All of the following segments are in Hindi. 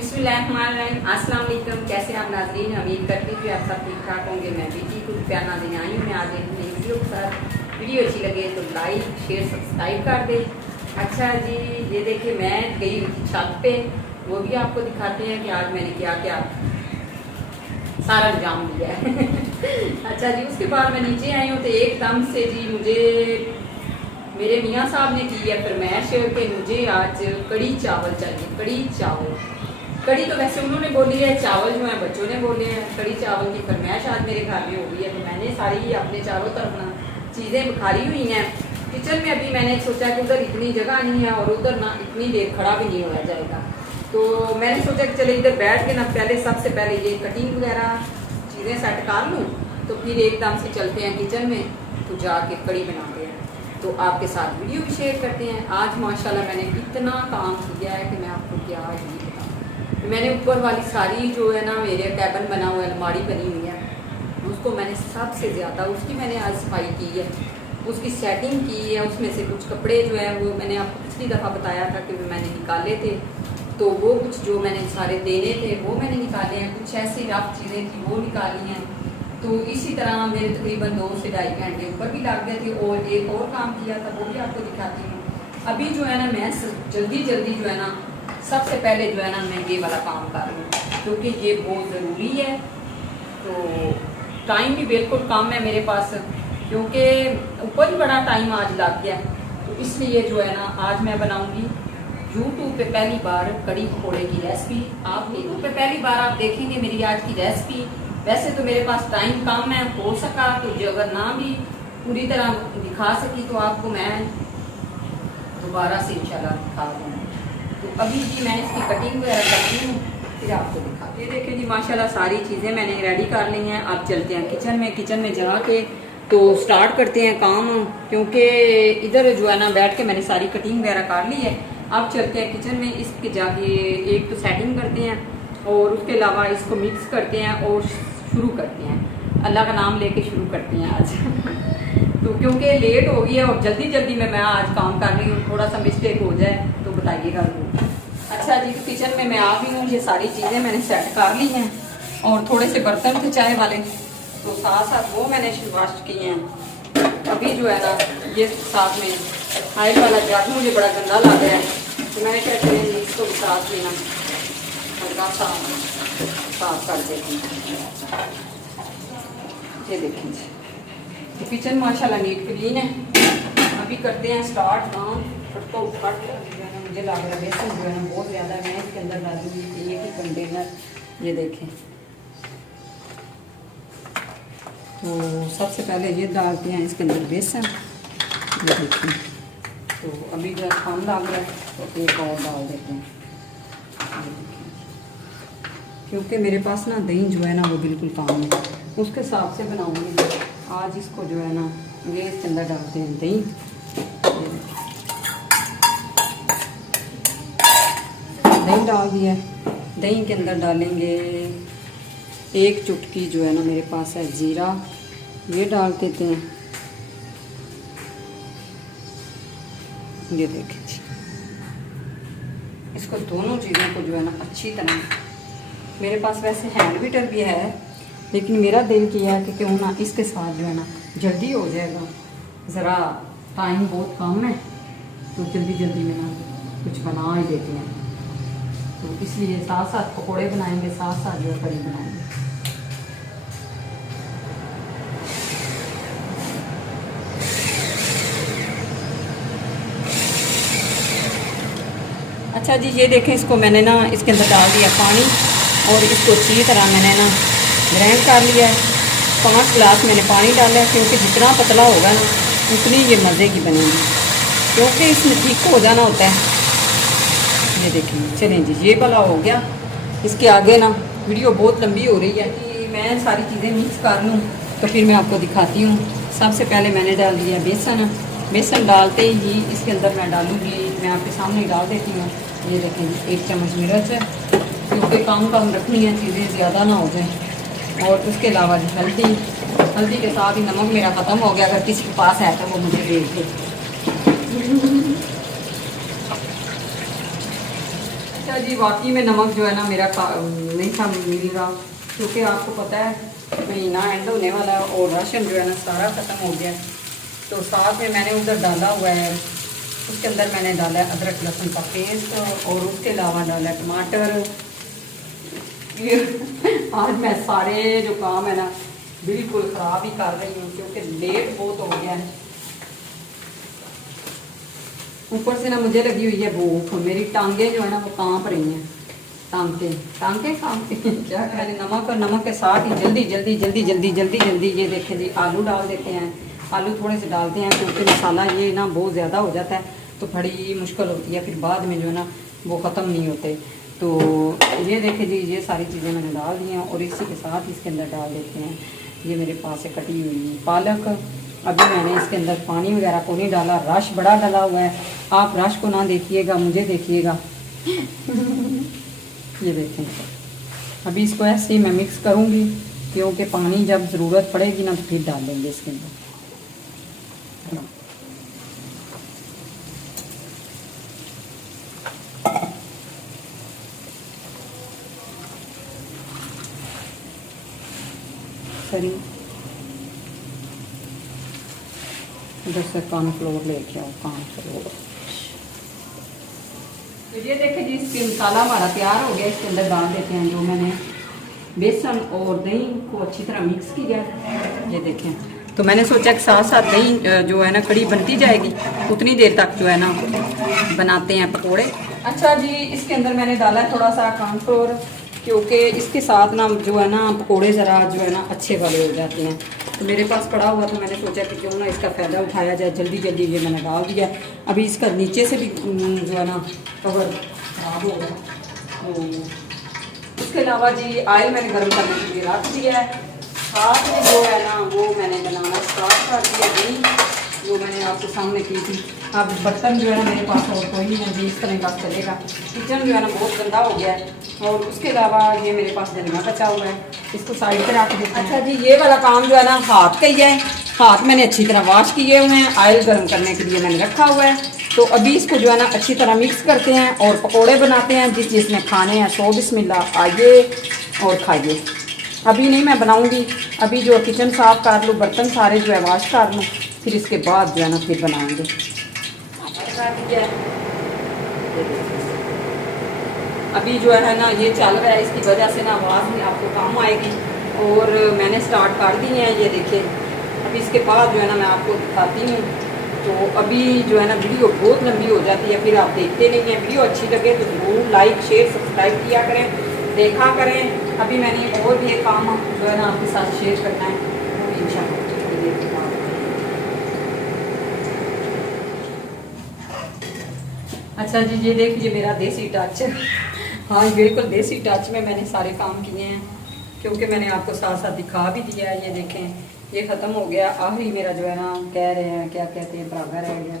बिस्मिल्लाहिर्रहमानिर्रहीम। अस्सलाम वालेकुम। कैसे आप नाज़रीन, उम्मीद करती हूँ कि आप सब ठीक ठाक होंगे। मैं भी ठीक हूँ। प्यार नाज़रीन आई हूँ मैं आज एक नई वीडियो के साथ। वीडियो अच्छी लगे तो लाइक शेयर सब्सक्राइब कर दे। अच्छा जी, ये देखिए मैं गई छत पे, वो भी आपको दिखाते हैं कि आज मैंने क्या क्या सारा अंजाम दिया है। अच्छा जी, उसके बाद मैं नीचे आई हूँ तो एकदम से जी मुझे मेरे मियाँ साहब ने की है फरमाइश कि मुझे आज कड़ी चावल चाहिए। कड़ी चावल, कड़ी तो वैसे उन्होंने बोली है, चावल जो है बच्चों ने बोले हैं। कड़ी चावल की फरमाइश आज मेरे घर में हो गई है, तो मैंने सारी अपने चारों तरफ ना चीज़ें बुखारी हुई हैं। किचन में अभी मैंने सोचा कि उधर इतनी जगह नहीं है और उधर ना इतनी देर खड़ा भी नहीं होया जाएगा, तो मैंने सोचा कि चले इधर बैठ के ना पहले सबसे पहले ये कटिंग वगैरह चीज़ें सेट कर लूँ, तो फिर एकदम से चलते हैं किचन में, तो जाके कड़ी बनाते हैं। तो आपके साथ वीडियो भी शेयर करते हैं। आज माशाल्लाह मैंने इतना काम किया है कि मैं आपको क्या ही बताऊँ। मैंने ऊपर वाली सारी जो है ना, मेरे कैबिन बना हुआ है, अलमारी बनी हुई है, उसको मैंने सबसे ज़्यादा उसकी मैंने आज सफाई की है, उसकी सेटिंग की है। उसमें से कुछ कपड़े जो है वो मैंने आपको पिछली दफ़ा बताया था कि मैंने निकाले थे, तो वो कुछ जो मैंने सारे देने थे वो मैंने निकाले हैं। कुछ ऐसी रफ चीज़ें थी वो निकाली हैं। तो इसी तरह मेरे तकरीबन 2 से ढाई घंटे ऊपर भी लग गए थे, और एक और काम किया था वो भी आपको दिखाती हूँ। अभी जो है ना मैं जल्दी जल्दी जो है ना सबसे पहले जो है ना मैं ये वाला काम कर लूँ, क्योंकि ये बहुत ज़रूरी है। तो टाइम भी बिल्कुल कम है मेरे पास, क्योंकि ऊपर ही बड़ा टाइम आज लग गया, तो इसलिए जो है ना आज मैं बनाऊँगी यूट्यूब पे पहली बार कड़ी पकौड़े की रेसिपी। आप यूट्यूब पे पहली बार आप देखेंगे मेरी आज की रेसिपी। वैसे तो मेरे पास टाइम कम है, हो सका तो जो अगर ना भी पूरी तरह दिखा सकी तो आपको मैं दोबारा से इंशाल्लाह दिखा दूँगी। तो अभी जी मैंने इसकी कटिंग वगैरह करती हूँ, फिर आपको दिखा। ये देखिए जी माशाल्लाह सारी चीज़ें मैंने रेडी कर ली हैं। अब चलते हैं किचन में। किचन में जाके तो स्टार्ट करते हैं काम, क्योंकि इधर जो है ना बैठ के मैंने सारी कटिंग वगैरह कर ली है। अब चलते हैं किचन में, इसके जाके एक तो सेटिंग करते हैं और उसके अलावा इसको मिक्स करते हैं और शुरू करते हैं। अल्लाह का नाम लेके शुरू करते हैं आज। तो क्योंकि लेट हो गई है और जल्दी जल्दी में मैं आज काम कर रही हूँ, थोड़ा सा मिस्टेक हो जाए तो बताइएगा ज़रूर। अच्छा जी, तो किचन में मैं आ गई हूँ। ये सारी चीज़ें मैंने सेट कर ली हैं, और थोड़े से बर्तन थे चाय वाले, तो साथ साथ वो मैंने वाश किए हैं। अभी जो है ना ये साथ में ऑयल वाला जग मुझे बड़ा गंदा लग रहा है, तो मैंने क्या करें इसको भी साथ लेना हल्का सा साफ कर देती हूँ। ये देखें तो किचन माशाल्लाह नीट क्लीन है। अभी करते हैं स्टार्ट काम। फटको फट जो है ना मुझे लग रहा है बेसन जो है ना बहुत ज़्यादा है, मैं इसके अंदर डालूंगी एक ही कंटेनर। ये देखें, तो सबसे पहले ये डालते हैं इसके अंदर बेसन। ये देखें, तो अभी जो कम लग रहा है तो एक और डाल देते हैं। क्योंकि मेरे पास ना दही जो है ना वो बिल्कुल कम है, उसके हिसाब से बनाऊंगी आज इसको जो है ना। ये इसके अंदर डालते हैं दही। दही डाल दिया, दही के अंदर डालेंगे एक चुटकी जो है ना मेरे पास है जीरा, ये डाल देते हैं। ये देखें जी, इसको दोनों चीज़ों को जो है ना अच्छी तरह, मेरे पास वैसे हैंड बीटर भी है, लेकिन मेरा दिल किया है कि क्यों ना इसके साथ जो है ना जल्दी हो जाएगा। ज़रा टाइम बहुत कम है, तो जल्दी जल्दी में ना कुछ बना ही देते हैं, तो इसलिए साथ साथ पकोड़े बनाएंगे, साथ साथ जो कड़ी बनाएंगे। अच्छा जी, ये देखें इसको मैंने ना इसके अंदर डाल दिया पानी, और इसको अच्छी तरह मैंने ना ग्राइंड कर लिया है। 5 गिलास मैंने पानी डाला है, क्योंकि जितना पतला होगा ना उतनी ये मज़े की बनेगी, क्योंकि इसमें ठीक हो जाना होता है। ये देखें, चलें जी ये वाला हो गया। इसके आगे ना वीडियो बहुत लंबी हो रही है कि मैं सारी चीज़ें मिक्स कर लूँ, तो फिर मैं आपको दिखाती हूँ। सबसे पहले मैंने डाल दिया बेसन। बेसन डालते ही इसके अंदर मैं डालूँगी, मैं आपके सामने डाल देती हूँ। ये देखें 1 चम्मच मिर्च है, क्योंकि कम रखनी है, चीज़ें ज़्यादा ना हो जाए। और उसके अलावा हल्दी, हल्दी के साथ ही नमक मेरा ख़त्म हो गया, अगर किसी के पास है तो वो मुझे भेज दे। अच्छा जी, वाकई में नमक जो है ना मेरा नहीं था मिल रहा, क्योंकि आपको पता है महीना एंड होने वाला है और राशन जो है ना सारा ख़त्म हो गया। तो साथ में मैंने उधर डाला हुआ है, उसके अंदर मैंने डाला है अदरक लहसुन का पेस्ट और उसके अलावा डाला है टमाटर। आज मैं सारे जो काम है ना बिल्कुल ख़राब ही कर रही हूँ, क्योंकि लेट बहुत हो गया है। ऊपर से ना मुझे लगी हुई है भूख, मेरी टांगें जो है ना वो कांप रही हैं। टांगें टांगें कांपती हैं, क्या करें। नमक और नमक के साथ ही जल्दी जल्दी जल्दी जल्दी जल्दी जल्दी ये देखें जी आलू डाल देते हैं। आलू थोड़े से डालते हैं क्योंकि मसाला ये ना बहुत ज़्यादा हो जाता है तो बड़ी मुश्किल होती है, फिर बाद में जो है ना वो ख़त्म नहीं होते। तो ये देखें जी ये सारी चीज़ें मैंने डाल दी हैं और इसी के साथ इसके अंदर डाल देते हैं ये मेरे पास है कटी हुई पालक। अभी मैंने इसके अंदर पानी वगैरह को नहीं डाला, रश बड़ा डाला हुआ है। आप रश को ना देखिएगा, मुझे देखिएगा। ये देखें, अभी इसको ऐसे ही मैं मिक्स करूँगी, क्योंकि पानी जब ज़रूरत पड़ेगी ना तो फिर डाल देंगे इसके अंदर। सही उधर से कॉर्नफ्लोर लेके आओ, कॉर्नफ्लोर। तो ये देखिए जी इसकी मसाला हमारा तैयार हो गया। इसके अंदर डाल देते हैं जो मैंने बेसन और दही को अच्छी तरह मिक्स किया। ये देखें, तो मैंने सोचा कि साथ साथ दही जो है ना कड़ी बनती जाएगी, उतनी देर तक जो है ना बनाते हैं पकोड़े। अच्छा जी, इसके अंदर मैंने डाला थोड़ा सा कॉर्नफ्लोर, क्योंकि इसके साथ ना जो है ना पकोड़े ज़रा जो है ना अच्छे वाले हो जाते हैं। तो मेरे पास पड़ा हुआ था, मैंने सोचा कि क्यों ना इसका फ़ायदा उठाया जाए। जल्दी जल्दी ये मैंने डाल दिया। अभी इसका नीचे से भी जो है ना कवर खराब हो गया। तो इसके अलावा जी ऑयल मैंने गर्म करने के लिए रख दिया है। साथ में जो है ना वो मैंने बनाना स्टार्ट कर दिया दही, जो मैंने आपके सामने की थी। अब बर्तन जो है ना मेरे पास और कोई नहीं है जी, इस तरह का चलेगा। किचन जो है ना बहुत गंदा हो गया है। और उसके अलावा ये मेरे पास धनिया बचा हुआ है, इसको साइड पे रख देते हैं। अच्छा जी, ये वाला काम जो है ना हाथ का ही है। हाथ मैंने अच्छी तरह वॉश किए हुए हैं, ऑयल गर्म करने के लिए मैंने रखा हुआ है। तो अभी इसको जो है ना अच्छी तरह मिक्स करते हैं और पकोड़े बनाते हैं। जिस जिसने खाने हैं सो बिस्मिल्लाह आइए और खाइए। अभी नहीं मैं बनाऊंगी, अभी जो किचन साफ कर लूँ, बर्तन सारे जो है वॉश कर लूँ, फिर इसके बाद जो है ना फिर बनाएंगे। अभी जो है ना ये चल रहा है, इसकी वजह से ना आवाज़ में आपको काम आएगी। और मैंने स्टार्ट कर दी है, ये देखिए। अभी इसके बाद जो है ना मैं आपको दिखाती हूँ। तो अभी जो है ना वीडियो बहुत लंबी हो जाती है, फिर आप देखते नहीं हैं। वीडियो अच्छी लगे तो ज़रूर लाइक शेयर सब्सक्राइब किया करें, देखा करें। अभी मैंने और भी एक काम जो है ना आपके साथ शेयर करना है, वो इंशाल्लाह। अच्छा जी, ये देखिए मेरा देसी टच। हाँ बिल्कुल देसी टच में मैंने सारे काम किए हैं, क्योंकि मैंने आपको साथ साथ दिखा भी दिया है। ये देखें ये ख़त्म हो गया। आखिरी मेरा जो है ना कह रहे हैं क्या कहते हैं बराबर रह गया।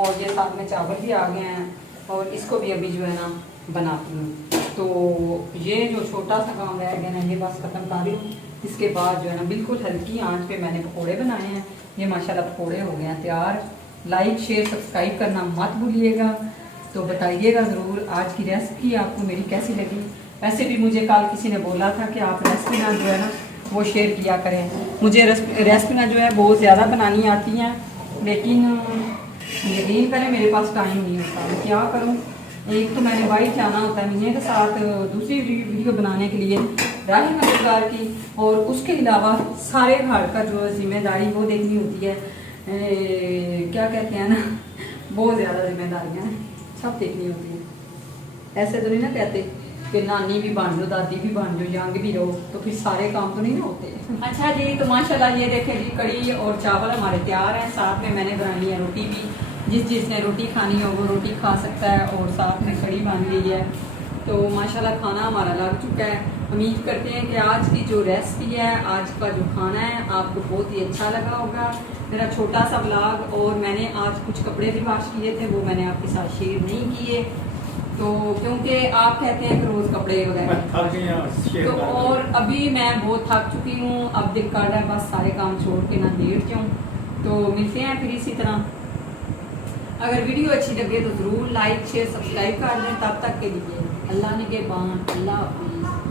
और ये साथ में चावल भी आ गए हैं और इसको भी अभी जो है ना बनाती हूँ। तो ये जो छोटा सा काम रह गया ना ये बस ख़त्म कर रही हूँ। इसके बाद जो है ना बिल्कुल हल्की आंच पे मैंने पकोड़े बनाए हैं। ये माशाल्लाह पकोड़े हो गए हैं तैयार। लाइक शेयर सब्सक्राइब करना मत भूलिएगा। तो बताइएगा ज़रूर आज की रेसिपी आपको मेरी कैसी लगी। वैसे भी मुझे कल किसी ने बोला था कि आप रेसिपी ना जो है ना वो शेयर किया करें। मुझे रेसिपी ना जो है बहुत ज़्यादा बनानी आती हैं, लेकिन यकीन करें मेरे पास टाइम नहीं होता। मैं क्या करूं, एक तो मैंने बाइक जाना होता है मीने के साथ दूसरी वीडियो बनाने के लिए राही मददगार की, और उसके अलावा सारे घर का जो जिम्मेदारी वो देखनी होती है। क्या कहते हैं ना, बहुत ज़्यादा जिम्मेदारियाँ हैं, सब देखनी होती है। ऐसे तो नहीं ना कहते कि नानी भी बन लो, दादी भी बन लो, यंग भी रहो, तो फिर सारे काम तो नहीं ना होते। अच्छा जी, तो माशाल्लाह ये देखें जी कड़ी और चावल हमारे तैयार हैं। साथ में मैंने बनाई है रोटी भी, जिसने रोटी खानी हो वो रोटी खा सकता है, और साथ में कड़ी बन गई है। तो माशाल्लाह खाना हमारा लग चुका है। उम्मीद करते हैं कि आज की जो रेसिपी है, आज का जो खाना है आपको बहुत ही अच्छा लगा होगा। मेरा छोटा सा व्लॉग, और मैंने आज कुछ कपड़े भी वॉश किए थे, वो मैंने आपके साथ शेयर नहीं किए, तो क्योंकि आप कहते हैं कि रोज़ कपड़े वगैरह। तो और अभी मैं बहुत थक चुकी हूँ, अब दिल कर रहा है बस सारे काम छोड़ के ना लेट जाऊँ। तो मिलते हैं फिर इसी तरह। अगर वीडियो अच्छी लगे तो ज़रूर लाइक शेयर सब्सक्राइब कर दें। तब तक के लिए अल्लाह निगहबान, अल्लाह हाफिज़।